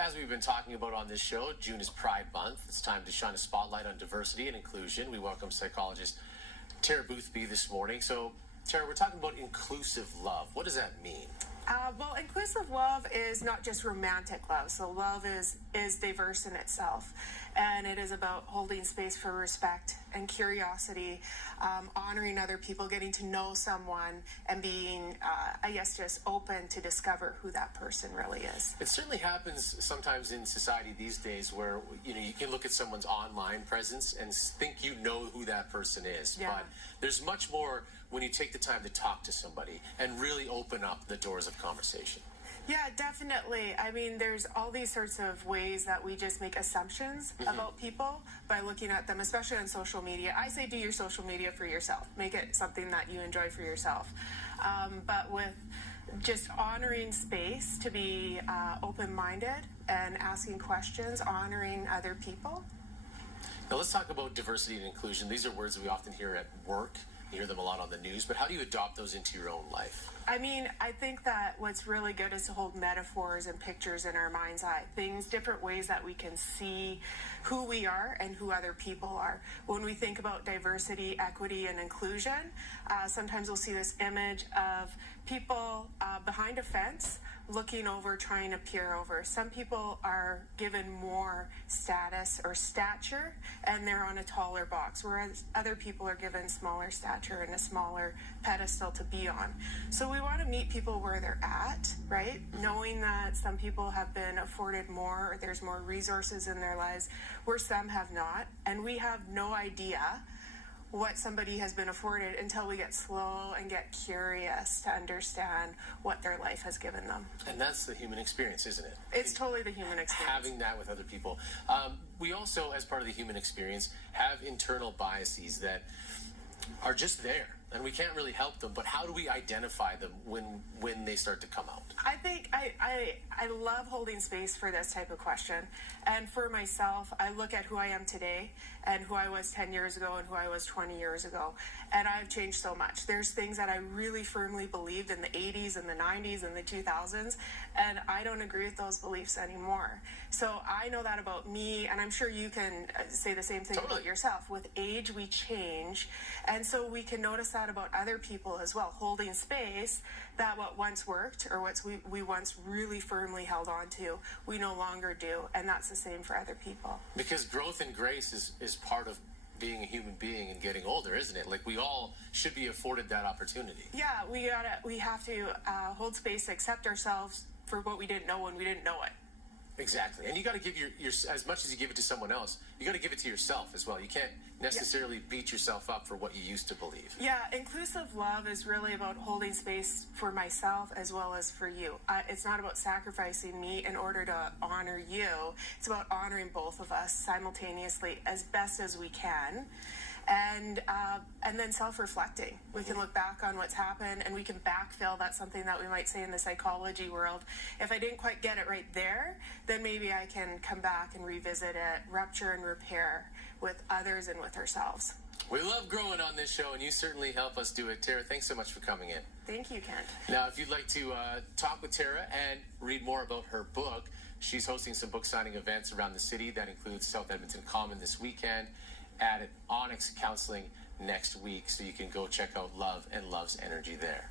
As we've been talking about on this show, June is Pride Month. It's time to shine a spotlight on diversity and inclusion. We welcome psychologist Tara Boothby this morning. So, Tara, we're talking about inclusive love. What does that mean? Well, inclusive love is not just romantic love. So love is diverse in itself. And it is about holding space for respect and curiosity, honoring other people, getting to know someone, and being, I guess, just open to discover who that person really is. It certainly happens sometimes in society these days where, you can look at someone's online presence and think you know who that person is. Yeah. But there's much more when you take the time to talk to somebody and really open up the doors of conversation. Yeah, definitely. I mean, there's all these sorts of ways that we just make assumptions about people by looking at them, especially on social media. I say do your social media for yourself. Make it something that you enjoy for yourself. But with just honoring space to be open-minded and asking questions, honoring other people. Now let's talk about diversity and inclusion. These are words we often hear at work. You hear them a lot on the news, but how do you adopt those into your own life? I mean, I think that what's really good is to hold metaphors and pictures in our mind's eye, different ways that we can see who we are and who other people are. When we think about diversity, equity, and inclusion, sometimes we'll see this image of people behind a fence looking over, trying to peer over. Some people are given more status or stature, and they're on a taller box, whereas other people are given smaller stature and a smaller pedestal to be on. So we want to meet people where they're at, right? Knowing that some people have been afforded more, or there's more resources in their lives, where some have not, and we have no idea what somebody has been afforded until we get slow and get curious to understand what their life has given them. And that's the human experience, isn't it? It's totally the human experience. Having that with other people. We also, as part of the human experience, have internal biases that are just there, and we can't really help them. But how do we identify them when they start to come out? I think I love holding space for this type of question. And for myself, I look at who I am today and who I was 10 years ago and who I was 20 years ago. And I've changed so much. There's things that I really firmly believed in the 80s and the 90s and the 2000s, and I don't agree with those beliefs anymore. So I know that about me, and I'm sure you can say the same thing about yourself. With age, we change, and so we can notice that about other people as well, holding space that what once worked or what we once really firmly held on to, we no longer do, and that's the same for other people. Because growth and grace is part of being a human being and getting older, isn't it? Like, we all should be afforded that opportunity. Yeah, we have to hold space to accept ourselves for what we didn't know when we didn't know it. Exactly. And you got to give your as much as you give it to someone else, you got to give it to yourself as well. You can't necessarily beat yourself up for what you used to believe. Yeah, inclusive love is really about holding space for myself as well as for you. It's not about sacrificing me in order to honor you. It's about honoring both of us simultaneously as best as we can. And then self-reflecting. We can look back on what's happened, and we can backfill. That's something that we might say in the psychology world. If I didn't quite get it right there, then maybe I can come back and revisit it, rupture and repair with others and with ourselves. We love growing on this show, and you certainly help us do it. Tara, thanks so much for coming in. Thank you, Kent. Now, if you'd like to talk with Tara and read more about her book, she's hosting some book signing events around the city. That includes South Edmonton Common this weekend, at Onyx Counseling next week, so you can go check out Love and Love's Energy there.